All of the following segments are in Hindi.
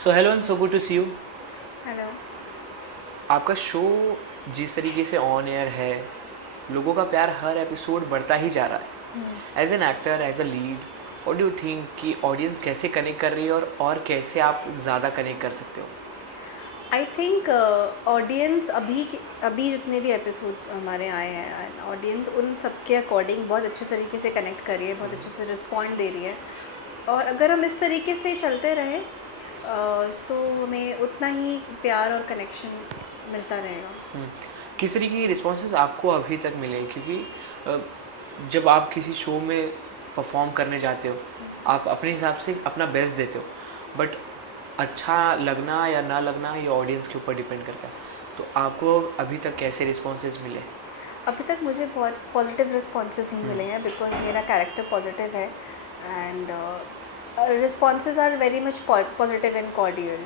So hello and so good to see you. Hello. आपका शो जिस तरीके से ऑन एयर है, लोगों का प्यार हर एपिसोड बढ़ता ही जा रहा है। As an actor, as a lead, what do you think कि ऑडियंस कैसे कनेक्ट कर रही है और कैसे आप ज़्यादा कनेक्ट कर सकते हो? आई थिंक ऑडियंस अभी जितने भी एपिसोड्स हमारे आए हैं, ऑडियंस उन सब के अकॉर्डिंग बहुत अच्छे तरीके से कनेक्ट कर रही है, बहुत अच्छे से रिस्पॉन्ड दे रही है। और अगर हम इस तरीके से चलते रहें सो हमें उतना ही प्यार और कनेक्शन मिलता रहेगा। किस तरीके की रिस्पॉन्सेज आपको अभी तक मिले? क्योंकि जब आप किसी शो में परफॉर्म करने जाते हो, आप अपने हिसाब से अपना बेस्ट देते हो, बट अच्छा लगना या ना लगना ये ऑडियंस के ऊपर डिपेंड करता है। तो आपको अभी तक कैसे रिस्पॉन्सेज मिले? अभी तक मुझे बहुत पॉजिटिव रिस्पॉन्सेस ही मिले हैं बिकॉज मेरा कैरेक्टर पॉजिटिव है and responses are very much positive and cordial.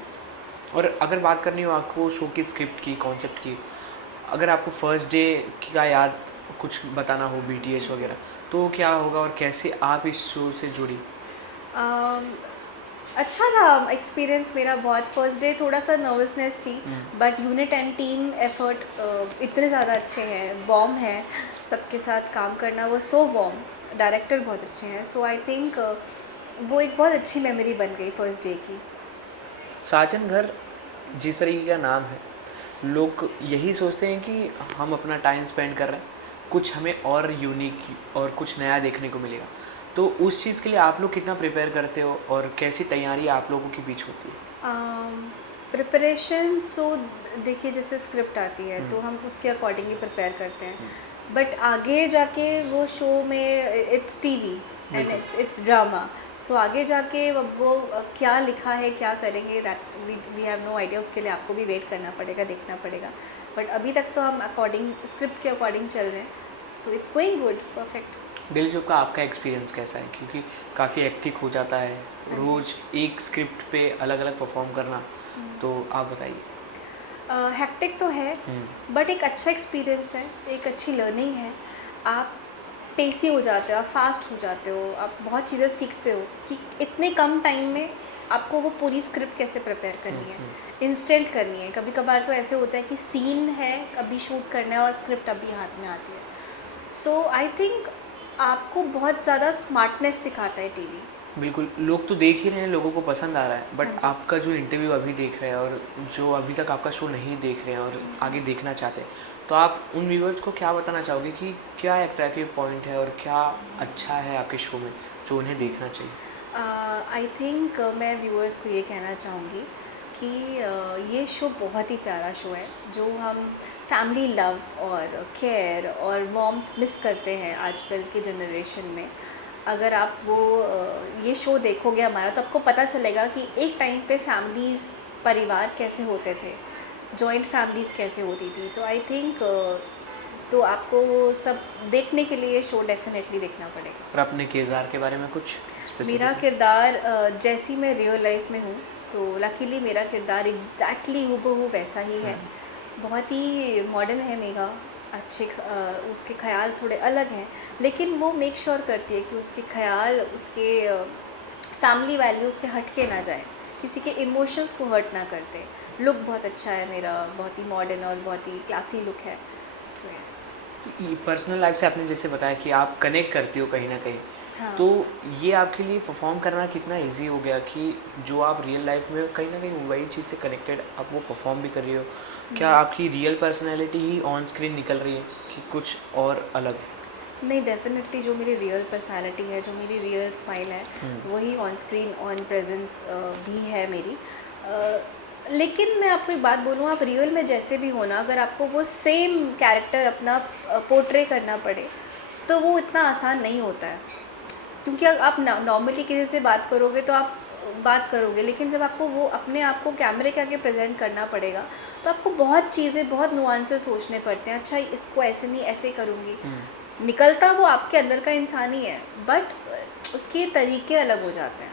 और अगर बात करनी हो आपको शो की स्क्रिप्ट की, कॉन्सेप्ट की, अगर आपको फर्स्ट डे का याद कुछ बताना हो, बीटीएस वगैरह, तो क्या होगा और कैसे आप इस शो से जुड़ी? अच्छा था एक्सपीरियंस मेरा बहुत। फर्स्ट डे थोड़ा सा नर्वसनेस थी but unit and team effort इतने ज़्यादा अच्छे हैं, वॉर्म है, सबके साथ काम करना वो सो वॉर्म, डायरेक्टर बहुत अच्छे हैं। सो आई थिंक वो एक बहुत अच्छी मेमोरी बन गई फर्स्ट डे की। साजन घर जिस तरीके का नाम है, लोग यही सोचते हैं कि हम अपना टाइम स्पेंड कर रहे हैं, कुछ हमें और यूनिक और कुछ नया देखने को मिलेगा। तो उस चीज़ के लिए आप लोग कितना प्रिपेयर करते हो और कैसी तैयारी आप लोगों के बीच होती है? प्रिपरेशन सो देखिए, जैसे स्क्रिप्ट आती है तो हम उसके अकॉर्डिंग ही प्रिपेयर करते हैं। बट आगे जाके वो शो में इट्स टीवी एंड बिल्कुल। It's drama. सो आगे जाके वो क्या लिखा है, क्या करेंगे, that we have no idea. उसके लिए आपको भी वेट करना पड़ेगा, देखना पड़ेगा। बट अभी तक तो हम अकॉर्डिंग स्क्रिप्ट के अकॉर्डिंग चल रहे हैं। So it's going good, perfect. Daily job का आपका एक्सपीरियंस कैसा है? क्योंकि काफ़ी एक्टिक हो जाता है, हाँ जी। रोज़ एक स्क्रिप्ट पे अलग अलग परफॉर्म करना, तो आप बताइए। हेक्टिक तो है बट एक अच्छा एक्सपीरियंस है, एक अच्छी लर्निंग है। आप पेसी हो जाते हो, आप फास्ट हो जाते हो, आप बहुत चीज़ें सीखते हो कि इतने कम टाइम में आपको वो पूरी स्क्रिप्ट कैसे प्रिपेयर करनी है, इंस्टेंट करनी है। कभी कभार तो ऐसे होता है कि सीन है, अभी शूट करना है और स्क्रिप्ट अभी हाथ में आती है। सो आई थिंक आपको बहुत ज़्यादा स्मार्टनेस सिखाता है टीवी। बिल्कुल, लोग तो देख ही रहे हैं, लोगों को पसंद आ रहा है, हाँ बट जी। आपका जो इंटरव्यू अभी देख रहे हैं और जो अभी तक आपका शो नहीं देख रहे हैं और आगे देखना चाहते हैं, तो आप उन व्यूअर्स को क्या बताना चाहोगे कि क्या अट्रैक्टिव पॉइंट है और क्या अच्छा है आपके शो में जो उन्हें देखना चाहिए? आई थिंक मैं व्यूअर्स को ये कहना चाहूँगी कि ये शो बहुत ही प्यारा शो है। जो हम फैमिली लव और केयर और वार्मथ मिस करते हैं आजकल के जनरेशन में, अगर आप वो ये शो देखोगे हमारा, तो आपको पता चलेगा कि एक टाइम पे फैमिलीज़, परिवार कैसे होते थे, जॉइंट फैमिलीज़ कैसे होती थी। तो आई थिंक तो आपको वो सब देखने के लिए शो डेफिनेटली देखना पड़ेगा। और अपने किरदार के बारे में कुछ मेरा स्पेसिफिकली? किरदार जैसी मैं रियल लाइफ में हूँ, तो लकीली मेरा किरदार एग्जैक्टली हूबहू वैसा ही है। बहुत ही मॉडर्न है मेघा, उसके ख्याल थोड़े अलग हैं, लेकिन वो मेक श्योर करती है कि उसके ख्याल उसके फैमिली वैल्यूज से हट के ना जाए, किसी के इमोशंस को हर्ट ना करते। लुक बहुत अच्छा है मेरा, बहुत ही मॉडर्न और बहुत ही क्लासी लुक है। So yes. पर्सनल लाइफ से आपने जैसे बताया कि आप कनेक्ट करती हो कहीं ना कहीं, हाँ। तो ये आपके लिए परफॉर्म करना कितना इजी हो गया कि जो आप रियल लाइफ में कहीं ना कहीं वही चीज़ से कनेक्टेड आप वो परफॉर्म भी कर रही हो? क्या आपकी real personality he on screen निकल रही है कि कुछ और अलग है? नहीं, डेफिनेटली जो मेरी रियल पर्सनालिटी है, जो मेरी रियल स्माइल है, वही ऑन स्क्रीन ऑन प्रेजेंस भी है मेरी। लेकिन मैं आपको एक बात बोलूँ, आप रियल में जैसे भी हो ना, अगर आपको वो सेम कैरेक्टर अपना पोर्ट्रे करना पड़े तो वो इतना आसान नहीं होता है। क्योंकि आप नॉर्मली किसी से बात करोगे तो आप बात करोगे, लेकिन जब आपको वो अपने आप को कैमरे के आगे प्रेजेंट करना पड़ेगा तो आपको बहुत चीज़ें, बहुत नुआंसेस सोचने पड़ते हैं। अच्छा, इसको ऐसे नहीं, ऐसे करूँगी। निकलता वो आपके अंदर का इंसान ही है, बट उसके तरीके अलग हो जाते हैं।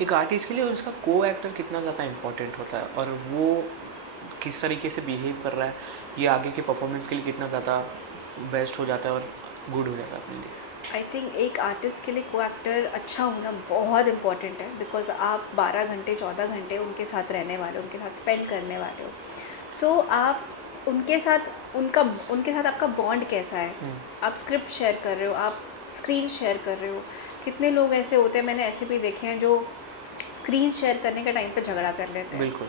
एक आर्टिस्ट के लिए उसका को एक्टर कितना ज़्यादा इम्पोर्टेंट होता है और वो किस तरीके से बिहेव कर रहा है, ये आगे के परफॉर्मेंस के लिए कितना ज़्यादा बेस्ट हो जाता है और गुड हो जाता है अपने लिए? आई थिंक एक आर्टिस्ट के लिए को एक्टर अच्छा होना बहुत इम्पॉर्टेंट है, बिकॉज आप 12 घंटे 14 घंटे उनके साथ रहने वाले हो, उनके साथ स्पेंड करने वाले हो. सो आप उनके साथ आपका बॉन्ड कैसा है. आप स्क्रिप्ट शेयर कर रहे हो, आप स्क्रीन शेयर कर रहे हो. कितने लोग ऐसे होते हैं, मैंने ऐसे भी देखे हैं, जो स्क्रीन शेयर करने के टाइम पे झगड़ा कर लेते हैं. बिल्कुल.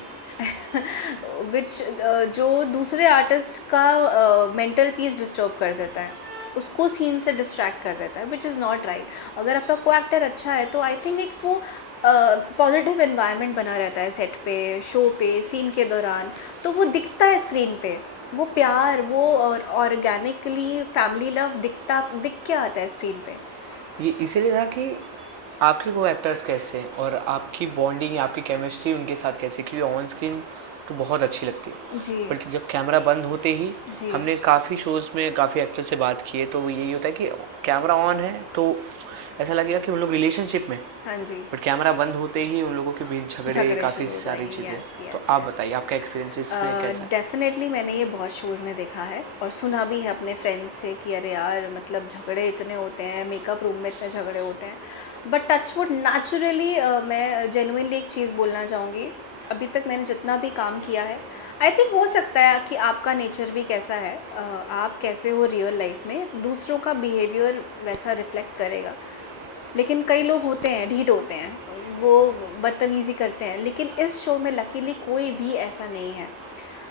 विच जो दूसरे आर्टिस्ट का मेंटल पीस डिस्टर्ब कर देता है, उसको सीन से डिस्ट्रैक्ट कर देता है, विच इज़ नॉट राइट. अगर आपका को एक्टर अच्छा है तो आई थिंक एक वो पॉजिटिव एनवायरनमेंट बना रहता है सेट पे, शो पे, सीन के दौरान. तो वो दिखता है स्क्रीन पे, वो प्यार, वो ऑर्गेनिकली फैमिली लव दिख के आता है स्क्रीन पे. ये इसीलिए था कि आपके को एक्टर्स कैसे हैं और आपकी बॉन्डिंग, आपकी केमिस्ट्री उनके साथ कैसे, क्योंकि ऑन स्क्रीन तो बहुत अच्छी लगती है, जी बट जब कैमरा बंद होते ही जी. हमने काफ़ी शोज़ में काफ़ी एक्टर से बात की है, तो वो यही होता है कि कैमरा ऑन है तो ऐसा लगेगा कि उन लोग रिलेशनशिप में, हाँ जी. बट कैमरा बंद होते ही उन लोगों के बीच झगड़े झगड़े काफ़ी शुरू हो सारी गए. चीज़ें. Yes, तो yes, आप yes. बताइए आपका एक्सपीरियंस इसमें कैसा है? डेफिनेटली मैंने ये बहुत शोज़ में देखा है और सुना भी है अपने फ्रेंड्स से कि अरे यार मतलब झगड़े इतने होते हैं, मेकअप रूम में इतने झगड़े होते हैं. बट टचवुड नेचुरली मैं जेन्युइनली एक चीज़ बोलना चाहूँगी. अभी तक मैंने जितना भी काम किया है, आई थिंक हो सकता है कि आपका नेचर भी कैसा है, आप कैसे हो रियल लाइफ में, दूसरों का बिहेवियर वैसा रिफ्लेक्ट करेगा. लेकिन कई लोग होते हैं, ढीठ होते हैं, वो बदतमीज़ी करते हैं. लेकिन इस शो में लकीली कोई भी ऐसा नहीं है.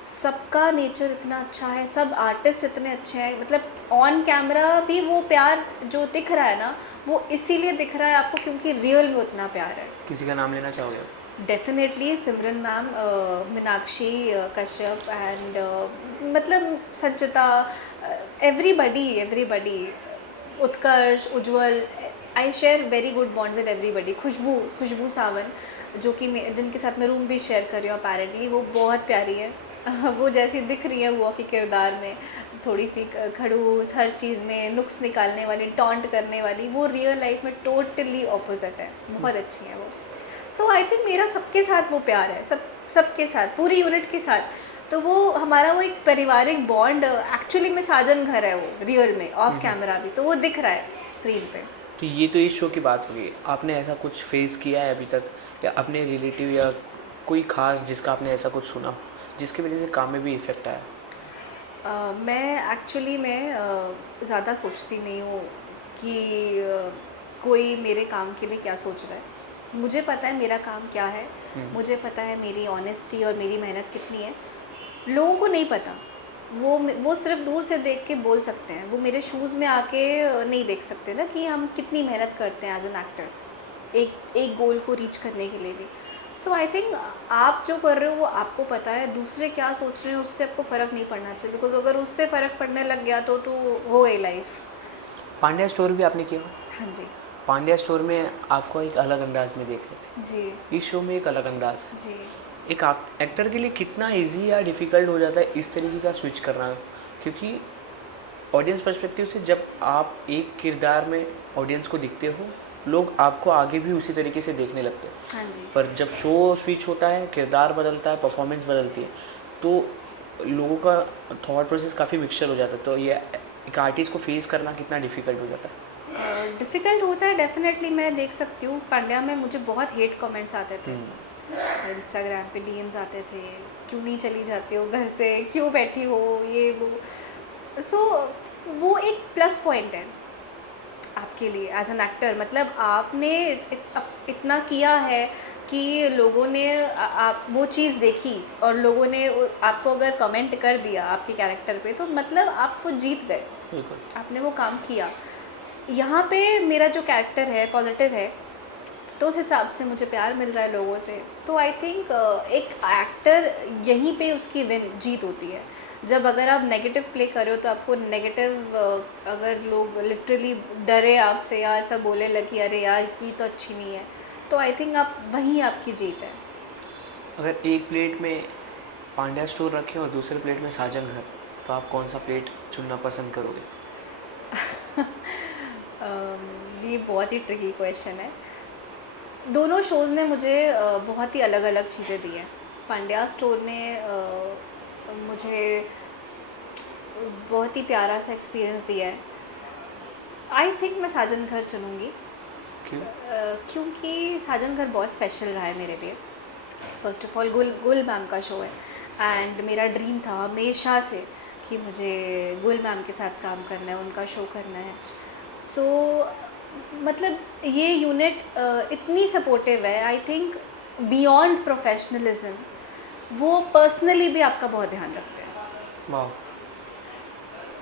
सबका नेचर इतना अच्छा है, सब आर्टिस्ट इतने अच्छे हैं. मतलब ऑन कैमरा भी वो प्यार जो दिख रहा है ना, वो इसीलिए दिख रहा है आपको क्योंकि रियल में उतना प्यार है. किसी का नाम लेना चाहोगे? Definitely Simran ma'am, Meenakshi Kashyap and मतलब Sanchita, everybody, Utkarsh, Ujjwal. I share very good bond with everybody. Khushboo Sawan जो कि जिनके साथ मैं रूम भी शेयर कर रही हूँ अपेरेंटली, वो बहुत प्यारी है. वो जैसी दिख रही है वो के किरदार में, थोड़ी सी खड़ूस, हर चीज़ में नुक्स निकालने वाली, टॉन्ट करने वाली, वो रियल लाइफ में टोटली ऑपोजिट है. बहुत अच्छी है वो. सो आई थिंक मेरा सबके साथ वो प्यार है, सबके साथ, पूरी यूनिट के साथ. तो वो हमारा वो एक पारिवारिक बॉन्ड एक्चुअली में साजन घर है वो रियल में, ऑफ कैमरा भी, तो वो दिख रहा है स्क्रीन पे. तो ये तो इस शो की बात होगी. आपने ऐसा कुछ फेस किया है अभी तक, या अपने रिलेटिव या कोई खास जिसका आपने ऐसा कुछ सुना जिसकी वजह से काम में भी इफ़ेक्ट आया? मैं एक्चुअली ज़्यादा सोचती नहीं हूँ कि कोई मेरे काम के लिए क्या सोच रहा है. मुझे पता है मेरा काम क्या है, मुझे पता है मेरी ऑनेस्टी और मेरी मेहनत कितनी है. लोगों को नहीं पता, वो सिर्फ दूर से देख के बोल सकते हैं, वो मेरे शूज़ में आके नहीं देख सकते ना कि हम कितनी मेहनत करते हैं एज एन एक्टर, एक गोल को रीच करने के लिए भी. सो आई थिंक आप जो कर रहे हो वो आपको पता है, दूसरे क्या सोच रहे हैं उससे आपको फ़र्क नहीं पड़ना चाहिए, बिकॉज अगर उससे फ़र्क पड़ने लग गया तो हो गई लाइफ. पांड्या स्टोर भी आपने किया? हाँ जी. पांड्या स्टोर में आपको एक अलग अंदाज में देख रहे थे, जी इस शो में एक अलग अंदाज है. जी. एक एक्टर के लिए कितना इजी या डिफ़िकल्ट हो जाता है इस तरीके का स्विच करना, क्योंकि ऑडियंस पर्सपेक्टिव से जब आप एक किरदार में ऑडियंस को दिखते हो, लोग आपको आगे भी उसी तरीके से देखने लगते हैं. हाँ जी. पर जब शो स्विच होता है, किरदार बदलता है, परफॉर्मेंस बदलती है, तो लोगों का थॉट प्रोसेस काफ़ी मिक्सचर हो जाता है. तो ये एक आर्टिस्ट को फेस करना कितना डिफ़िकल्ट हो जाता है? डिफ़िकल्ट होता है डेफिनेटली. मैं देख सकती हूँ पांड्या में मुझे बहुत हेट कमेंट्स आते थे. इंस्टाग्राम पे डीएम्स आते थे, क्यों नहीं चली जाती हो घर से, क्यों बैठी हो, ये वो. सो वो एक प्लस पॉइंट है आपके लिए एज एन एक्टर. मतलब आपने इतना किया है कि लोगों ने आप वो चीज़ देखी और लोगों ने आपको अगर कमेंट कर दिया आपके कैरेक्टर पे, तो मतलब आप वो जीत गए. बिल्कुल. आपने वो काम किया. यहाँ पे मेरा जो कैरेक्टर है पॉजिटिव है, तो उस हिसाब से मुझे प्यार मिल रहा है लोगों से. तो आई थिंक एक एक्टर यहीं पे उसकी जीत होती है. जब अगर आप नेगेटिव प्ले कर रहे हो तो आपको नेगेटिव, अगर लोग लिटरली डरे आपसे या ऐसा बोले लगे अरे यार ये तो अच्छी नहीं है, तो आई थिंक आप वहीं आपकी जीत है. अगर एक प्लेट में पांड्या स्टोर रखें और दूसरे प्लेट में साजन घर, तो आप कौन सा प्लेट चुनना पसंद करोगे? ये बहुत ही ट्रिकी क्वेश्चन है. दोनों शोज़ ने मुझे बहुत ही अलग अलग चीज़ें दी हैं. पांड्या स्टोर ने मुझे बहुत ही प्यारा सा एक्सपीरियंस दिया है. आई थिंक मैं साजन घर चुनूँगी, क्यों? क्योंकि साजन घर बहुत स्पेशल रहा है मेरे लिए। फर्स्ट ऑफ ऑल गुल मैम का शो है, एंड मेरा ड्रीम था हमेशा से कि मुझे गुल मैम के साथ काम करना है, उनका शो करना है। सो मतलब ये यूनिट इतनी सपोर्टिव है, आई थिंक बियॉन्ड प्रोफेशनलिज्म वो पर्सनली भी आपका बहुत ध्यान रखते हैं। वाह।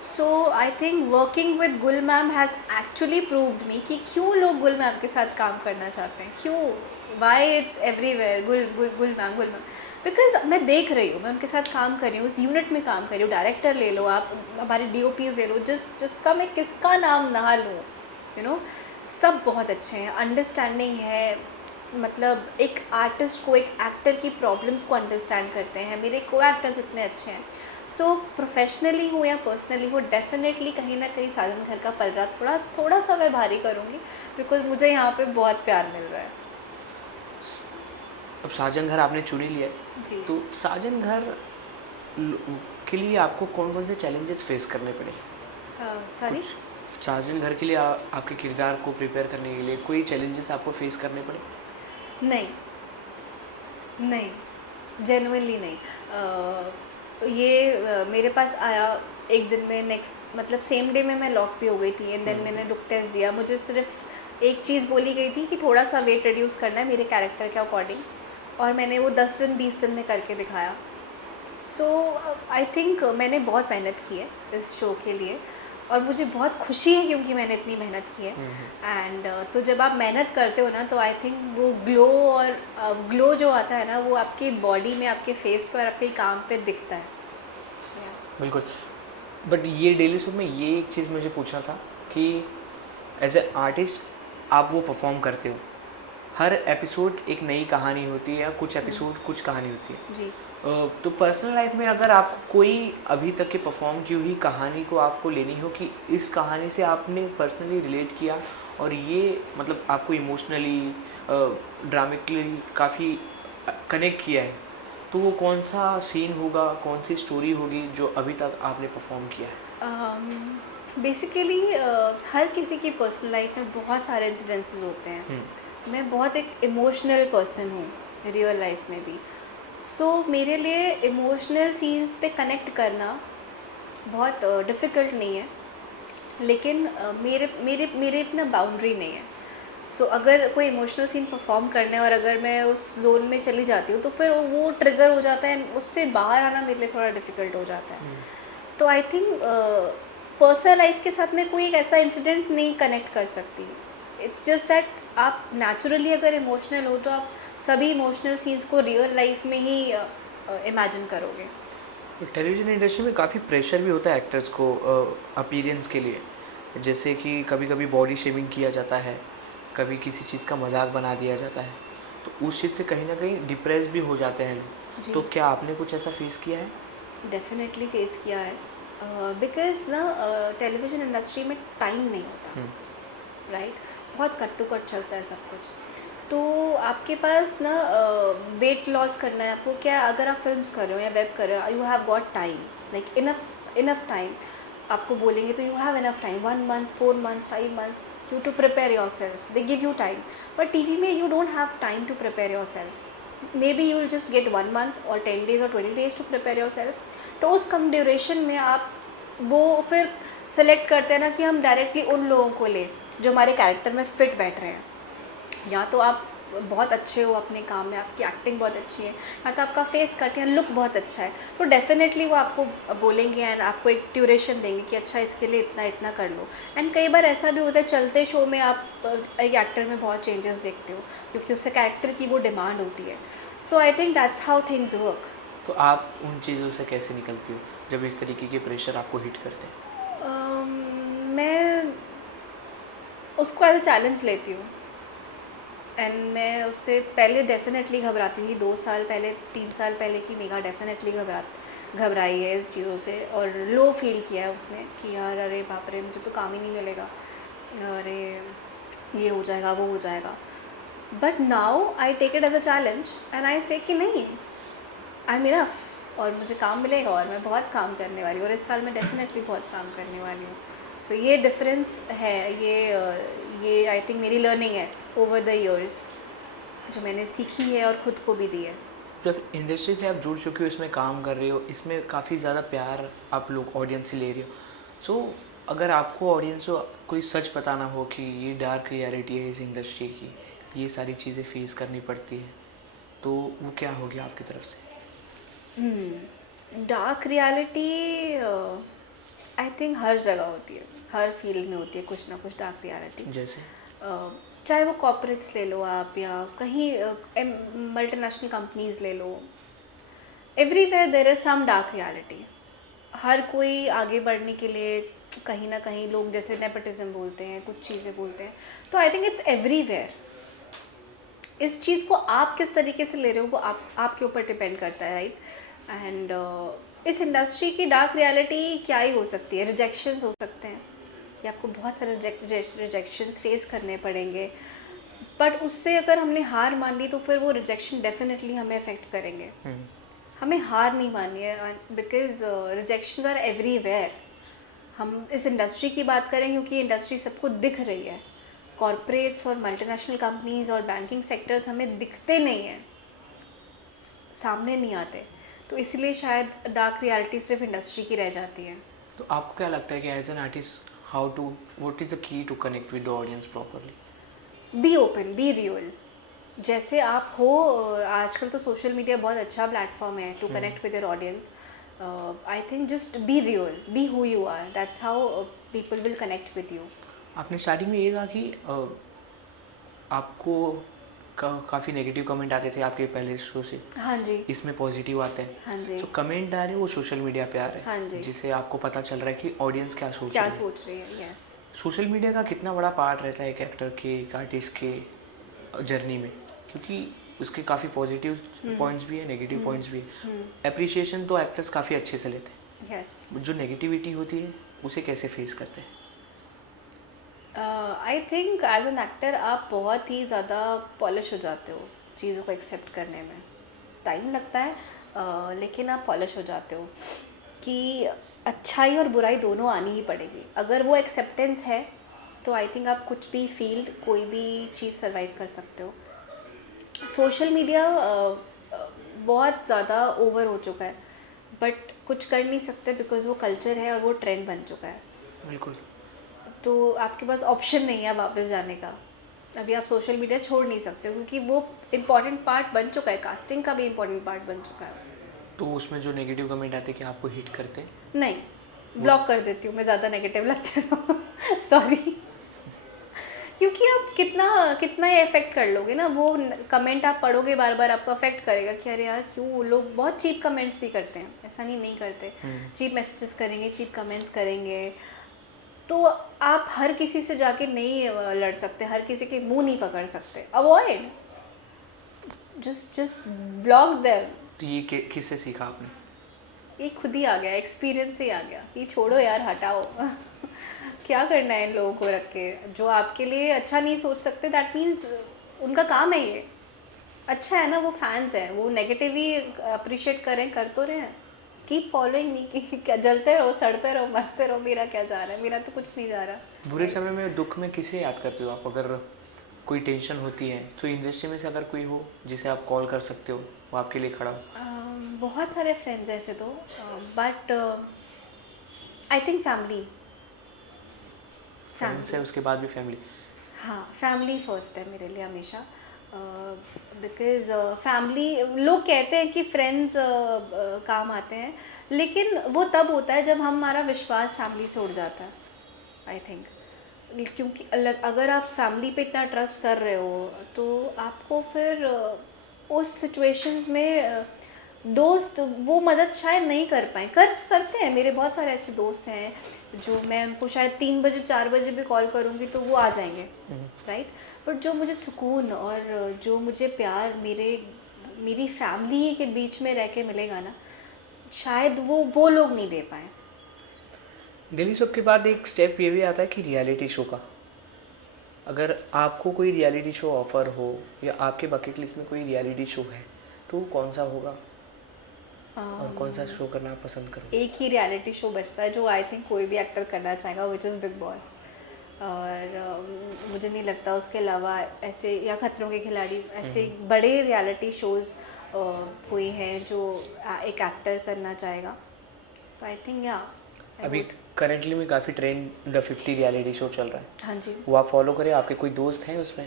सो आई थिंक वर्किंग विद गुल मैम हैज़ एक्चुअली प्रूव्ड मी कि क्यों लोग गुल मैम के साथ काम करना चाहते हैं, क्यों, वाई इट्स एवरीवेयर गुल मैम बिकॉज मैं देख रही हूँ, मैं उनके साथ काम कर रही हूँ, उस यूनिट में काम कर रही हूँ। डायरेक्टर ले लो आप, हमारे DOPs ले लो, जिसका मैं किसका नाम ना लूँ, यू नो, सब बहुत अच्छे हैं, अंडरस्टैंडिंग है, मतलब एक आर्टिस्ट को, एक एक्टर की प्रॉब्लम्स को अंडरस्टैंड करते हैं। मेरे को एक्टर्स इतने अच्छे हैं। सो प्रोफेशनली हो या पर्सनली हो, डेफिनेटली कहीं ना कहीं साजन घर का पलड़ा थोड़ा सा मैं भारी करूँगी, बिकॉज मुझे यहाँ पे बहुत प्यार मिल रहा है। अब साजन घर आपने चुन ही लिया है, जी। तो साजन घर के लिए आपको कौन कौन से चैलेंजेस फेस करने पड़े? सॉरी, साजन घर के लिए आपके किरदार को प्रिपेयर करने के लिए कोई चैलेंजेस आपको फेस करने पड़े? नहीं नहीं, जेनुइनली नहीं। मेरे पास आया एक दिन में, नेक्स्ट मतलब सेम डे में मैं लॉक भी हो गई थी, एंड देन मैंने लुक टेस्ट दिया। मुझे सिर्फ एक चीज़ बोली गई थी कि थोड़ा सा वेट रिड्यूस करना है मेरे कैरेक्टर के अकॉर्डिंग, और मैंने वो 10 दिन 20 दिन में करके दिखाया। सो आई थिंक मैंने बहुत मेहनत की है इस शो के लिए, और मुझे बहुत खुशी है क्योंकि मैंने इतनी मेहनत की है। एंड तो जब आप मेहनत करते हो ना, तो आई थिंक वो ग्लो जो आता है ना, वो आपकी बॉडी में, आपके फेस पर, आपके काम पे दिखता है। बिल्कुल। बट ये डेली शो में ये एक चीज़ मुझे पूछना था कि एज ए आर्टिस्ट आप वो परफॉर्म करते हो, हर एपिसोड एक नई कहानी होती है, या कुछ एपिसोड कुछ कहानी होती है जी। तो पर्सनल लाइफ में अगर आपको कोई अभी तक के परफॉर्म की हुई कहानी को आपको लेनी हो कि इस कहानी से आपने पर्सनली रिलेट किया और ये मतलब आपको इमोशनली ड्रामेटिकली काफ़ी कनेक्ट किया है, तो वो कौन सा सीन होगा, कौन सी स्टोरी होगी जो अभी तक आपने परफॉर्म किया है? बेसिकली हर किसी की पर्सनल लाइफ में बहुत सारे इंसिडेंसेस होते हैं। मैं बहुत एक इमोशनल पर्सन हूँ रियल लाइफ में भी। सो मेरे लिए इमोशनल सीन्स पे कनेक्ट करना बहुत डिफ़िकल्ट नहीं है, लेकिन मेरे मेरे मेरे इतना बाउंड्री नहीं है। सो अगर कोई इमोशनल सीन परफॉर्म करना है और अगर मैं उस जोन में चली जाती हूँ, तो फिर वो ट्रिगर हो जाता है, उससे बाहर आना मेरे लिए थोड़ा डिफ़िकल्ट हो जाता है। तो आई थिंक पर्सनल लाइफ के साथ मैं कोई एक ऐसा इंसिडेंट नहीं कनेक्ट कर सकती। इट्स जस्ट दैट आप नेचुरली अगर इमोशनल हो, तो आप सभी इमोशनल सीन्स को रियल लाइफ में ही इमेजिन करोगे। टेलीविज़न इंडस्ट्री में काफ़ी प्रेशर भी होता है एक्टर्स को अपीयरेंस के लिए, जैसे कि कभी कभी बॉडी शेमिंग किया जाता है, कभी किसी चीज़ का मजाक बना दिया जाता है, तो उस चीज़ से कहीं ना कहीं डिप्रेस भी हो जाते हैं लोग। तो क्या आपने कुछ ऐसा फेस किया है? डेफिनेटली फेस किया है, बिकॉज ना टेलीविज़न इंडस्ट्री में टाइम नहीं होता, राइट? बहुत कट टू कट चलता है सब कुछ। तो आपके पास ना वेट लॉस करना है आपको, क्या अगर आप फिल्म्स कर रहे हो या वेब कर रहे हो, you have got time, like enough time. आपको बोलेंगे तो you have enough time, 1 month, 4 months, 5 months you to prepare yourself, they give you time. But TV में you don't have time to prepare yourself. Maybe you will just get 1 month और 10 days और 20 days to prepare yourself. तो उस कम ड्यूरेशन में आप वो फिर सेलेक्ट करते हैं ना कि हम डायरेक्टली उन लोगों को लें जो हमारे कैरेक्टर में फिट बैठ रहे हैं। या तो आप बहुत अच्छे हो अपने काम में, आपकी एक्टिंग बहुत अच्छी है, या तो आपका फेस कट या लुक बहुत अच्छा है, तो डेफिनेटली वो आपको बोलेंगे एंड आपको एक ड्यूरेशन देंगे कि अच्छा इसके लिए इतना इतना कर लो। एंड कई बार ऐसा भी होता है चलते शो में आप एक एक्टर में बहुत चेंजेस देखते हो, क्योंकि उससे कैरेक्टर की वो डिमांड होती है। So I think that's how things work. तो आप उन चीज़ों से कैसे निकलती हो जब इस तरीके के प्रेशर आपको हिट करते हैं? मैं उसको एज अ चैलेंज लेती हूँ, एंड मैं उससे पहले डेफिनेटली घबराती थी। 2 साल पहले, 3 साल पहले की मेघा डेफिनेटली घबराई है इस चीज़ों से, और लो फील किया है उसने कि यार अरे बाप रे, मुझे तो काम ही नहीं मिलेगा, अरे ये हो जाएगा, वो हो जाएगा। But now I take it as a challenge and I say कि नहीं, आई एम इनफ, और मुझे काम मिलेगा और मैं बहुत काम करने वाली हूँ, और इस साल मैं डेफिनेटली बहुत काम करने वाली हूँ। सो ये डिफरेंस है, ये आई थिंक मेरी लर्निंग है ओवर द इयर्स, जो मैंने सीखी है और ख़ुद को भी दी है। जब इंडस्ट्री से आप जुड़ चुके हो, इसमें काम कर रहे हो, इसमें काफ़ी ज़्यादा प्यार आप लोग ऑडियंस से ले रहे हो, सो अगर आपको ऑडियंस को कोई सच बताना हो कि ये डार्क रियलिटी है इस इंडस्ट्री की, ये सारी चीज़ें फेस करनी पड़ती है, तो वो क्या होगी आपकी तरफ से? डार्क रियलिटी आई थिंक हर जगह होती है, हर फील्ड में होती है कुछ ना कुछ डार्क रियलिटी। जैसे चाहे वो कॉर्पोरेट्स ले लो आप, या कहीं मल्टीनेशनल कंपनीज ले लो, everywhere there is some dark reality. हर कोई आगे बढ़ने के लिए कहीं ना कहीं, लोग जैसे नेपोटिज्म बोलते हैं, कुछ चीज़ें बोलते हैं, तो आई थिंक इट्स एवरीवेयर। इस चीज़ को आप किस तरीके से ले रहे हो वो आपके ऊपर डिपेंड करता है, राइट। एंड इस इंडस्ट्री की डार्क रियलिटी क्या ही हो सकती है, रिजेक्शंस हो सकते हैं, या आपको बहुत सारे रिजेक्शंस फेस करने पड़ेंगे, बट उससे अगर हमने हार मान ली तो फिर वो रिजेक्शन डेफिनेटली हमें अफेक्ट करेंगे। हमें हार नहीं माननी है, बिकॉज रिजेक्शंस आर एवरीवेयर। हम इस इंडस्ट्री की बात करें क्योंकि इंडस्ट्री सबको दिख रही है, कॉर्पोरेट्स और मल्टीनेशनल कंपनीज और बैंकिंग सेक्टर्स हमें दिखते नहीं हैं, सामने नहीं आते, तो इसलिए शायद डार्क रियलिटी सिर्फ इंडस्ट्री की रह जाती है। तो आपको क्या लगता है कि as an artist how to, what is the key to connect with the audience properly? Be open, be real, जैसे आप हो। आजकल तो सोशल मीडिया बहुत अच्छा प्लेटफॉर्म है to connect with your audience. I think just be real, be who you are, that's how people will connect with you. आपने स्टार्टिंग में ये कहा कि आपको काफ़ी नेगेटिव कमेंट आते थे आपके पहले शो से, हाँ जी, इसमें पॉजिटिव आते हैं। हाँ जी, जो कमेंट आ रहे हैं वो सोशल मीडिया पे आ रहे हैं, हाँ जी, जिससे आपको पता चल रहा है कि ऑडियंस क्या सोच क्या रही है। सोच रही है, यस। सोशल मीडिया का कितना बड़ा पार्ट रहता है एक एक्टर के, एक आर्टिस्ट के जर्नी में, क्योंकि उसके काफ़ी पॉजिटिव पॉइंट्स भी है, नेगेटिव पॉइंट्स भी है। अप्रिसिएशन तो एक्टर्स काफ़ी अच्छे से लेते हैं, यस। जो नेगेटिविटी होती है उसे कैसे फेस करते हैं? I think as an actor आप बहुत ही ज़्यादा पॉलिश हो जाते हो चीज़ों को एक्सेप्ट करने में, टाइम लगता है, लेकिन आप पॉलिश हो जाते हो कि अच्छाई और बुराई दोनों आनी ही पड़ेगी। अगर वो एक्सेप्टेंस है तो आई थिंक आप कुछ भी फील्ड, कोई भी चीज़ सर्वाइव कर सकते हो। सोशल मीडिया बहुत ज़्यादा ओवर हो चुका है, बट कुछ कर नहीं सकते बिकॉज वो कल्चर है और वो ट्रेंड बन चुका है। बिल्कुल। तो आपके पास ऑप्शन नहीं है वापस जाने का, अभी आप सोशल मीडिया छोड़ नहीं सकते क्योंकि वो इम्पॉर्टेंट पार्ट बन चुका है, कास्टिंग का भी इम्पॉर्टेंट पार्ट बन चुका है। तो उसमें जो नेगेटिव कमेंट आते हैं कि आपको हिट करते हैं? नहीं, ब्लॉक कर देती हूँ मैं, ज़्यादा नेगेटिव लगते हो सॉरी। क्योंकि आप कितना कितना ये अफेक्ट कर लोगे ना, वो कमेंट आप पढ़ोगे बार बार, आपको अफेक्ट करेगा कि अरे यार क्यों। लोग बहुत चीप कमेंट्स भी करते हैं, ऐसा नहीं करते, चीप मैसेजेस करेंगे, चीप कमेंट्स करेंगे, तो आप हर किसी से जाके नहीं लड़ सकते, हर किसी के मुंह नहीं पकड़ सकते। Avoid, just block them. तो ये किससे सीखा आपने? ये खुद ही आ गया, एक्सपीरियंस से ही आ गया कि छोड़ो यार, हटाओ क्या करना है इन लोगों को रख के, जो आपके लिए अच्छा नहीं सोच सकते, दैट मीन्स उनका काम है ये, अच्छा है ना, वो फैंस हैं, वो नेगेटिव ही अप्रिशिएट करें, कर तो रहे हैं, कीप फॉलोइंग मी, कि क्या जलते रहो, सड़ते रहो, मरते रहो, मेरा क्या जा रहा है, मेरा तो कुछ नहीं जा रहा। बुरे समय में, दुख में किसे याद करते हो आप? अगर कोई टेंशन होती है तो इंडस्ट्री में से अगर कोई हो जिसे आप कॉल कर सकते हो, वो आपके लिए खड़ा हो? बहुत सारे फ्रेंड्स ऐसे तो, but I think family friends है, उसके बाद भी फैमिली? हाँ, फैमिली फर्स्ट है मेरे लिए हमेशा, बिकॉज़ फैमिली, लोग कहते हैं कि फ्रेंड्स काम आते हैं, लेकिन वो तब होता है जब हमारा विश्वास फैमिली से उड़ जाता है, आई थिंक। क्योंकि अगर आप फैमिली पे इतना ट्रस्ट कर रहे हो तो आपको फिर उस सिचुएशंस में दोस्त वो मदद शायद नहीं कर पाए, करते हैं। मेरे बहुत सारे ऐसे दोस्त हैं जो मैं उनको शायद 3 बजे 4 बजे भी कॉल करूँगी तो वो आ जाएंगे, राइट। बट जो मुझे सुकून और जो मुझे प्यार मेरी फैमिली के बीच में रह के मिलेगा ना, शायद वो लोग नहीं दे पाए। दिल्ली सब के बाद एक स्टेप ये भी आता है कि रियलिटी शो का, अगर आपको कोई रियलिटी शो ऑफर हो या आपके बकेट लिस्ट में कोई रियलिटी शो है तो कौन सा होगा? और कौन सा शो करना आप पसंद करोगे? एक ही रियलिटी शो बचता है जो आई थिंक कोई भी एक्टर करना चाहेगा, विच इज़ बिग बॉस। और मुझे नहीं लगता उसके अलावा ऐसे, या खतरों के खिलाड़ी, ऐसे बड़े रियलिटी शोज़ कोई हैं जो एक एक्टर करना चाहेगा। सो आई थिंक या अभी करेंटली में काफ़ी ट्रेंड द 50 रियलिटी शो चल रहा है, हाँ जी। वो आप फॉलो करें? आपके कोई दोस्त हैं उसमें?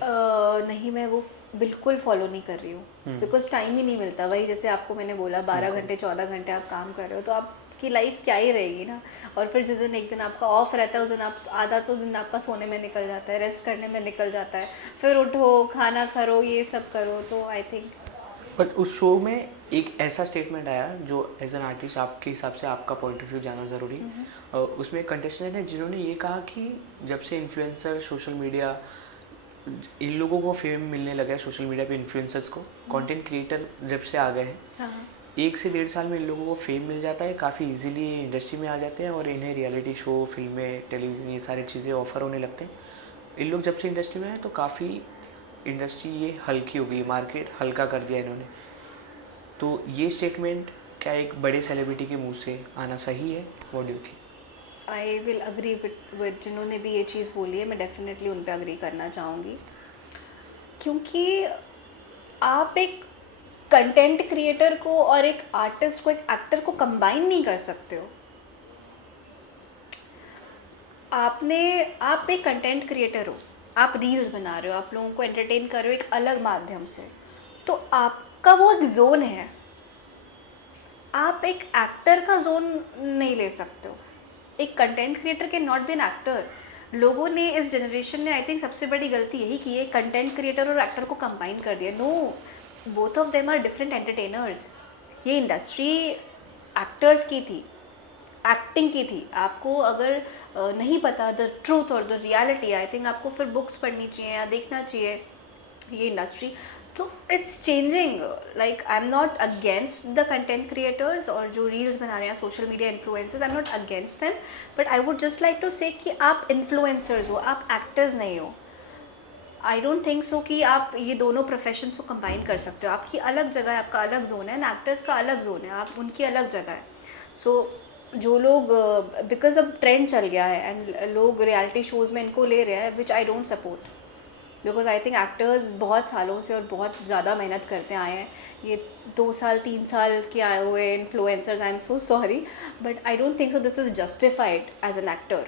नहीं, मैं वो बिल्कुल फॉलो नहीं कर रही हूँ, बिकॉज टाइम ही नहीं मिलता। वही जैसे आपको मैंने बोला 12 घंटे 14 घंटे आप काम कर रहे हो, तो आपकी लाइफ क्या ही रहेगी ना। और फिर जिस दिन एक दिन आपका ऑफ रहता है, उस दिन आप आधा तो दिन आपका सोने में निकल जाता है, रेस्ट करने में निकल जाता है, फिर उठो, खाना करो, ये सब करो। तो आई थिंक बट उस शो में एक ऐसा स्टेटमेंट आया जो एज एन आर्टिस्ट आपके हिसाब से आपका पॉइंट ऑफ व्यू जानना ज़रूरी है। उसमें एक कंटेस्टेंट है जिन्होंने ये कहा कि जब से इन्फ्लुएंसर, सोशल मीडिया, इन लोगों को फेम मिलने लगा है सोशल मीडिया पे, इन्फ्लुएंसर्स को, कंटेंट क्रिएटर जब से आ गए हैं, हाँ, 1 से 1.5 साल में इन लोगों को फेम मिल जाता है, काफ़ी इजीली इंडस्ट्री में आ जाते हैं और इन्हें रियलिटी शो, फिल्में, टेलीविज़न, ये सारी चीज़ें ऑफर होने लगते हैं। इन लोग जब से इंडस्ट्री में आए तो काफ़ी इंडस्ट्री ये हल्की हो गई, मार्केट हल्का कर दिया इन्होंने। तो ये स्टेटमेंट क्या एक बड़े सेलिब्रिटी के मुंह से आना सही है? What do you think? I will agree with जिन्होंने भी ये चीज़ बोली है, मैं डेफिनेटली उन पर अग्री करना चाहूँगी। क्योंकि आप एक कंटेंट क्रिएटर को और एक आर्टिस्ट को, एक एक्टर को कंबाइन नहीं कर सकते हो। आप एक कंटेंट क्रिएटर हो, आप रील्स बना रहे हो, आप लोगों को एंटरटेन कर रहे हो एक अलग माध्यम से, तो आपका वो एक जोन है। आप एक एक्टर का जोन नहीं ले सकते हो। एक content creator can not be an actor. लोगों ने, इस जनरेशन ने आई थिंक सबसे बड़ी गलती यही की है, कंटेंट क्रिएटर और एक्टर को कंबाइन कर दिया। No, both of them are different entertainers. ये इंडस्ट्री एक्टर्स की थी, एक्टिंग की थी। आपको अगर नहीं पता द ट्रूथ और द रियलिटी, आई थिंक आपको फिर बुक्स पढ़नी चाहिए या देखना चाहिए ये इंडस्ट्री। तो it's changing. Like I am not against the content creators और जो रील्स बना रहे हैं, social media influencers, I am not against them, but I would just like to say कि आप इन्फ्लुएंसर्स हो, आप एक्टर्स नहीं हो। आई डोंट थिंक सो कि आप ये दोनों प्रोफेशंस को कंबाइन कर सकते हो। आपकी अलग जगह है, आपका अलग जोन है, एंड एक्टर्स का अलग जोन है, आप उनकी अलग जगह है। सो जो लोग, बिकॉज अब ट्रेंड चल गया है एंड लोग रियलिटी शोज़ में इनको ले रहे हैं, which I don't support, because I think actors बहुत सालों से और बहुत ज़्यादा मेहनत करते आए हैं। ये 2 साल 3 साल के आए हुए influencers, I am so sorry, but I don't think so this is justified as an actor.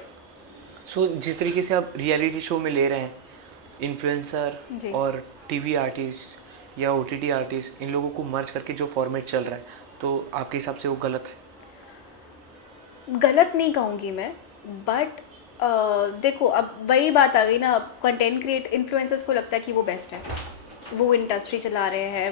So जिस तरीके से आप रियलिटी शो में ले रहे हैं इन्फ्लुएंसर और टीवी आर्टिस्ट या ओटीटी आर्टिस्ट, इन लोगों को मर्ज करके जो फॉर्मेट चल रहा है, तो आपके हिसाब से वो गलत है? गलत नहीं कहूँगी मैं, बट देखो अब वही बात आ गई ना। कंटेंट क्रिएट इन्फ्लुएंसर्स को लगता है कि वो बेस्ट है, वो इंडस्ट्री चला रहे हैं,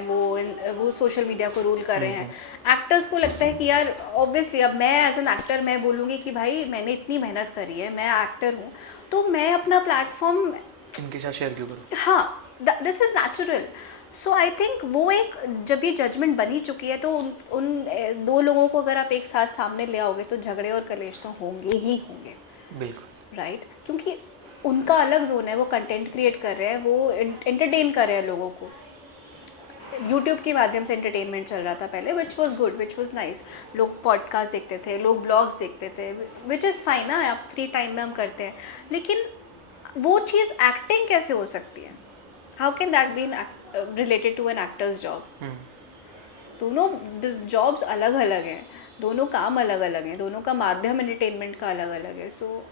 वो सोशल मीडिया को रूल कर रहे हैं। एक्टर्स को लगता है कि यार ऑब्वियसली अब मैं एज एन एक्टर मैं बोलूँगी कि भाई मैंने इतनी मेहनत करी है, मैं एक्टर हूँ, तो मैं अपना प्लेटफॉर्म इनके साथ शेयर क्यों करूँ? हाँ, this is natural. So I think वो एक, जब ये जजमेंट बनी चुकी है, तो उन दो लोगों को अगर आप एक साथ सामने ले आओगे तो झगड़े और कलेश तो होंगे ही होंगे। बिल्कुल, राइट, क्योंकि उनका अलग जोन है, वो कंटेंट क्रिएट कर रहे हैं, वो एंटरटेन कर रहे हैं लोगों को। यूट्यूब के माध्यम से एंटरटेनमेंट चल रहा था पहले, which was good, which was nice. लोग पॉडकास्ट देखते थे, लोग व्लॉग्स देखते थे, विच इज़ फाइन ना, आप फ्री टाइम में हम करते हैं। लेकिन वो चीज़ एक्टिंग कैसे हो सकती है? How can that be related to an actor's job? दोनों जॉब्स अलग अलग हैं, दोनों काम अलग अलग हैं, दोनों का माध्यम एंटरटेनमेंट का अलग अलग है। सो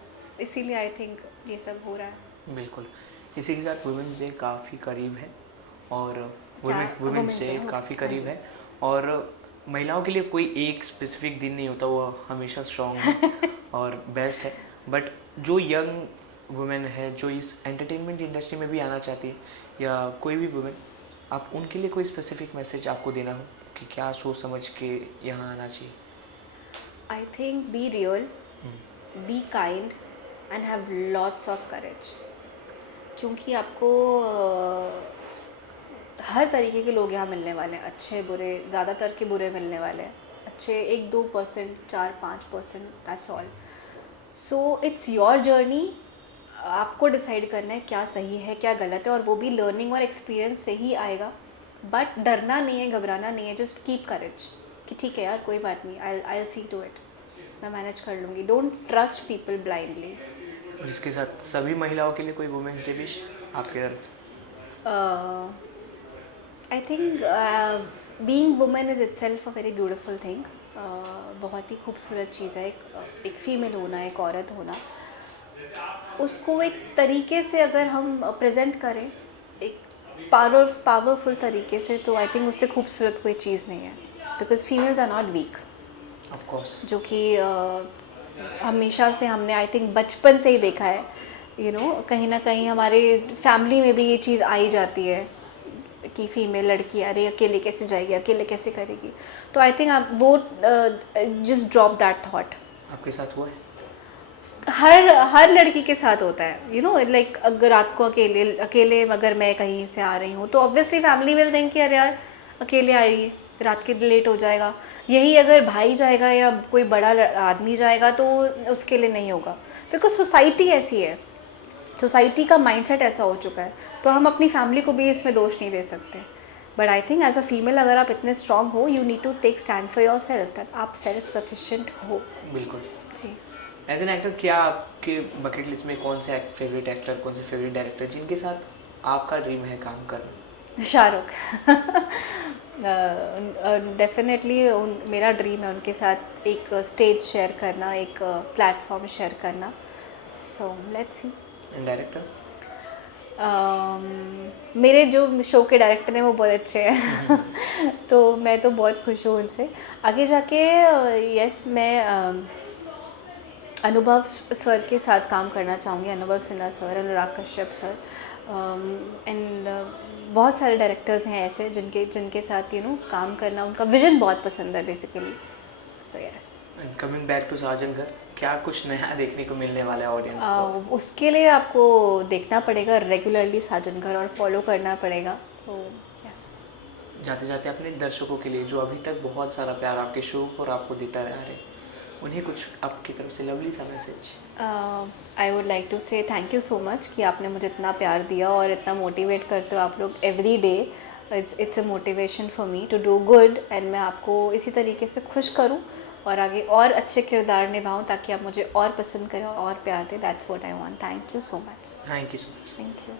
इसीलिए आई थिंक ये सब हो रहा है। बिल्कुल। इसी के साथ वुमेंस डे काफ़ी करीब है और वुमेंस डे काफ़ी करीब है, और महिलाओं के लिए कोई एक स्पेसिफिक दिन नहीं होता, वो हमेशा स्ट्रॉन्ग है और बेस्ट है। बट जो यंग वुमेन है, जो इस एंटरटेनमेंट इंडस्ट्री में भी आना चाहती है, या कोई भी वुमेन, आप उनके लिए कोई स्पेसिफिक मैसेज आपको देना हो कि क्या सोच समझ के यहाँ आना चाहिए? I think B real, be kind and have lots of courage. क्योंकि आपको हर तरीके के लोग यहाँ मिलने वाले हैं, अच्छे बुरे, ज़्यादातर के बुरे मिलने वाले हैं, अच्छे 1-2%, 4-5%, that's all. So it's your journey, आपको डिसाइड करना है क्या सही है क्या गलत है, और वो भी लर्निंग और एक्सपीरियंस से ही आएगा। बट डरना नहीं है, घबराना नहीं है, जस्ट कीप करेज, कि ठीक है यार कोई बात नहीं, आई सी टू इट, मैं मैनेज कर लूँगी. Don't trust people blindly. और इसके साथ सभी महिलाओं के लिए कोई वुमेन्स डे विश आपके तरफ से? I think being women is itself a very beautiful thing. बहुत ही खूबसूरत चीज़ है एक फीमेल होना, एक औरत होना. उसको एक तरीके से अगर हम प्रेजेंट करें, एक पावरफुल तरीके से, तो आई थिंक उससे खूबसूरत कोई चीज़ नहीं है. Because females are not weak, of course. जो कि हमेशा से हमने आई थिंक बचपन से ही देखा है. कहीं ना कहीं हमारे फैमिली में भी ये चीज़ आई जाती है कि फ़ीमेल लड़की अरे अकेले कैसे जाएगी, अकेले कैसे करेगी. तो आई थिंक आप वो जस्ट ड्रॉप दैट थॉट. आपके साथ हुआ है? हर लड़की के साथ होता है. लाइक अगर रात को अकेले अगर मैं कहीं से आ रही हूँ तो ऑब्वियसली फैमिली विल थिंक कि अरे यार अकेले आ रही है, रात के लेट हो जाएगा. यही अगर भाई जाएगा या कोई बड़ा आदमी जाएगा तो उसके लिए नहीं होगा. बिकॉज सोसाइटी ऐसी है, सोसाइटी का माइंडसेट ऐसा हो चुका है. तो हम अपनी फैमिली को भी इसमें दोष नहीं दे सकते. But I think as a female अगर आप इतने स्ट्रांग हो, you need to take stand for yourself, that आप सेल्फ सफिशिएंट हो. बिल्कुल. जी. एज एन एक्टर, क्या आपके बकेट लिस्ट में कौन से फेवरेट एक्टर, कौन से फेवरेट डायरेक्टर जिनके साथ आपका ड्रीम है काम करना? शाहरुख. डेफिनेटली मेरा ड्रीम है उनके साथ एक स्टेज शेयर करना, एक प्लेटफॉर्म शेयर करना. So let's see. And director? मेरे जो शो के डायरेक्टर हैं वो बहुत अच्छे हैं. तो मैं तो बहुत खुश हूँ उनसे. आगे जाके यस मैं अनुभव सर के साथ काम करना चाहूँगी. अनुभव Sinha sir, Anurag Kashyap sir, and बहुत सारे डायरेक्टर्स हैं ऐसे जिनके साथ काम करना, उनका विजन बहुत पसंद है basically. So yes. And coming back to Saajan Ghar, क्या कुछ नया देखने को मिलने वाला है ऑडियंस को? उसके लिए आपको देखना पड़ेगा रेगुलरली साजन घर और फॉलो करना पड़ेगा. तो यस. जाते जाते अपने दर्शकों के लिए जो अभी तक बहुत सारा प्यार आपके शो और आपको देता रहा है, उन्हें कुछ आपकी तरफ से लवली सा message. I would like to say thank you so much कि आपने मुझे इतना प्यार दिया और इतना मोटिवेट करते हो आप लोग every day. It's a motivation for me to do good, and मैं आपको इसी तरीके से खुश करूं और आगे और अच्छे किरदार निभाऊं ताकि आप मुझे और पसंद करें और प्यार दें. That's what I want. Thank you so much. Thank you so much. Thank you.